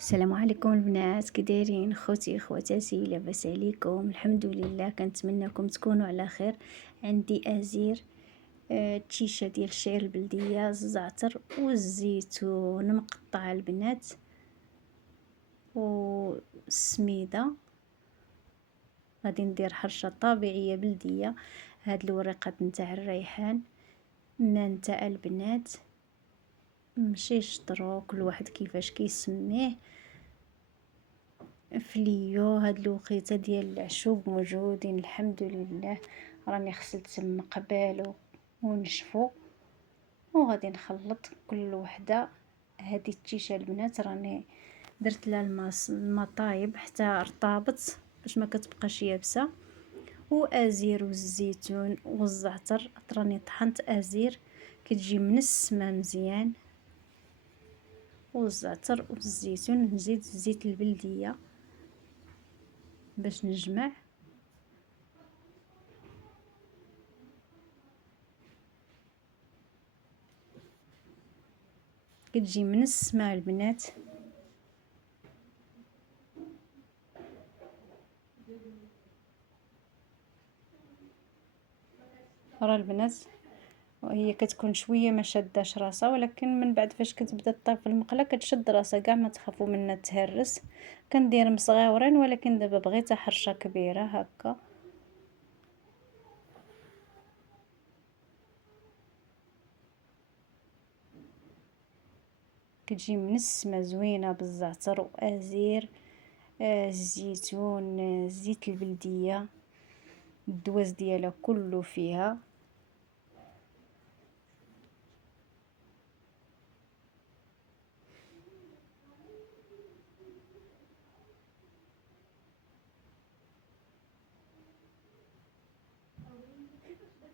السلام عليكم البنات، كي دايرين خوتي خواتاتي؟ لاباس عليكم؟ الحمد لله. كنتمنىكم تكونوا على خير. عندي ازير تشيشه ديال الشعير البلديه، الزعتر والزيتون مقطع البنات، والسميده. غادي ندير حرشه طبيعيه بلديه. هاد الوريقات نتاع الريحان، مانتا البنات، ماشي شطرو، كل واحد كيفاش كيسميه. فليو، هاد الوقيته ديال العشوب موجودين الحمد لله. راني غسلت من قبل ونشفو، وغادي نخلط كل وحده. هذه التيشه البنات راني درت لها الماء طايب حتى ارطابت باش ما كتبقاش يابسه. وازير والزيتون والزعتر، راني طحنت ازير كتجي منسمه مزيان، والزعتر والزيتون. نزيد الزيت البلديه باش نجمع. كتجي منسمه البنات. راه البنات وهي كتكون شويه ما شاداش راسها، ولكن من بعد فاش كتبدا طيب في المقله كتشد راسها، كاع ما تخافوا منها تهرس. كندير مصغاورين، ولكن دابا بغيت حرشه كبيره هكا. كتجي منسمه زوينه بالزعتر وازير، الزيتون، الزيت البلديه، الدواز ديالها كله فيها.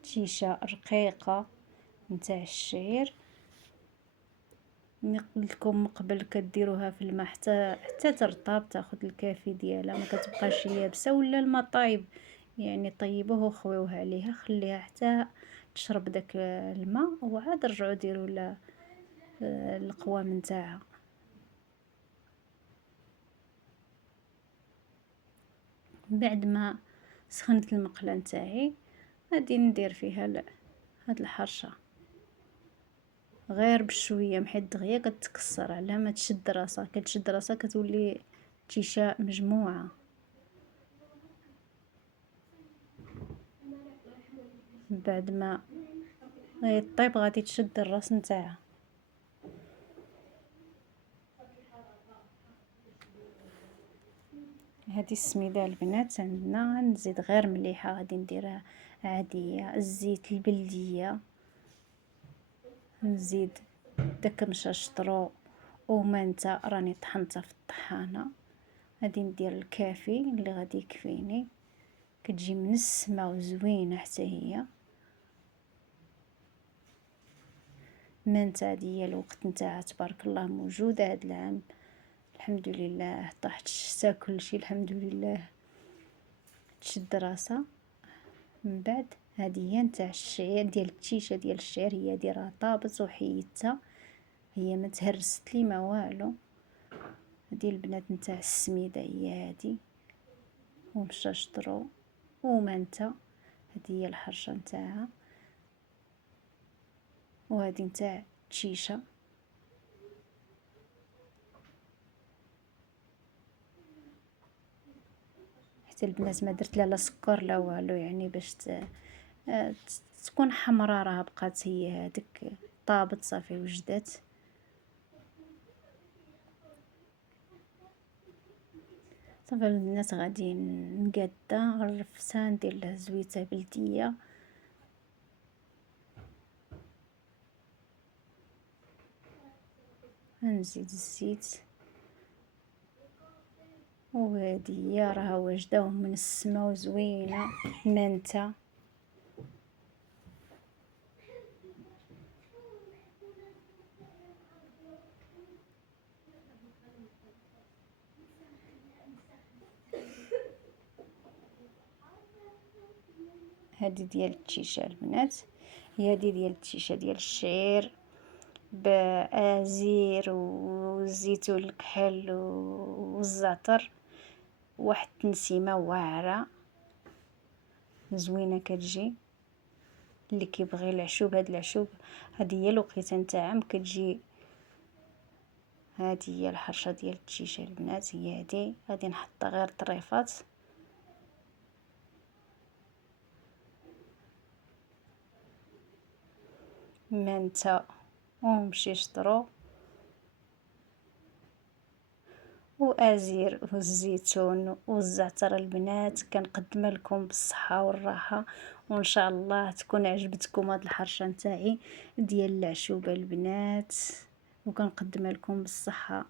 تيشه رقيقه نتاع الشعير. قلت لكم من قبل كديروها في الماء حتى ترطب، تاخذ الكافي ديالها، ما كتبقاش يابسه. ولا الماء طايب يعني طيبوه وخويوه عليها، خليها حتى تشرب داك الماء، وعاد رجعوا ديروا لها القوام نتاعها. بعد ما سخنت المقله نتاعي غادي ندير فيها هاد الحرشه، غير بشويه حيت دغيا كتكسر على ما تشد راسها. كتشد راسها كتولي تيشه مجموعه. بعد ما طيب غادي تشد الراس نتاعها. هذه السميده البنات عندنا. نزيد غير مليحه، غادي نديرها عاديه. الزيت البلديه، نزيد داك مشاشطرو ومانتا راني طحنتها في الطحانه. غادي ندير الكافي اللي غادي يكفيني. كتجي منسمه وزوينه حتى هي. مانتا هي الوقت نتاعها تبارك الله موجوده هذا العام الحمد لله. طاحت الشتا كلشي الحمد لله تشد راسها. من بعد هذه هي نتاع الشعير ديال التيشه ديال الشعير، هي هذه راه طابت وحيدتها، هي ما تهرست لي ما والو. هذه البنات نتاع السميده هي هذه، ومشاشطرو ومانتا. هذه هي الحرشه نتاعها. وهذه نتاع التشيشه. حتى البنات ما درت لها لا سكر لا والو، يعني باش تكون حمراء. راه بقات هي هذيك طابت صافي وجدات. صافي البنات غادي نقاده غرفتها، ندير لها زويته بلديه. نزيد الزيت، وهذه هي راها واجده ومنسمه وزوينه. مانتا، هذه ديال التيشه البنات، هي هذه ديال التيشه ديال الشعير. بازير والزيتون الكحل والزعتر، واحد التنسيمة واعرة زوينة كتجي. اللي كيبغي العشوب، هاد العشوب هادي هي الوقيته نتاعهم كتجي. هادي هي الحرشة ديال الدجيجة البنات، هي هادي. غادي نحطها غير طريفات. مانتا ومشيشطرو وازير والزيتون والزعتر البنات. كنقدمها لكم بالصحة والراحة، وان شاء الله تكون عجبتكم هاد الحرشة نتاعي ديال العشوبة البنات، وكنقدمها لكم بالصحة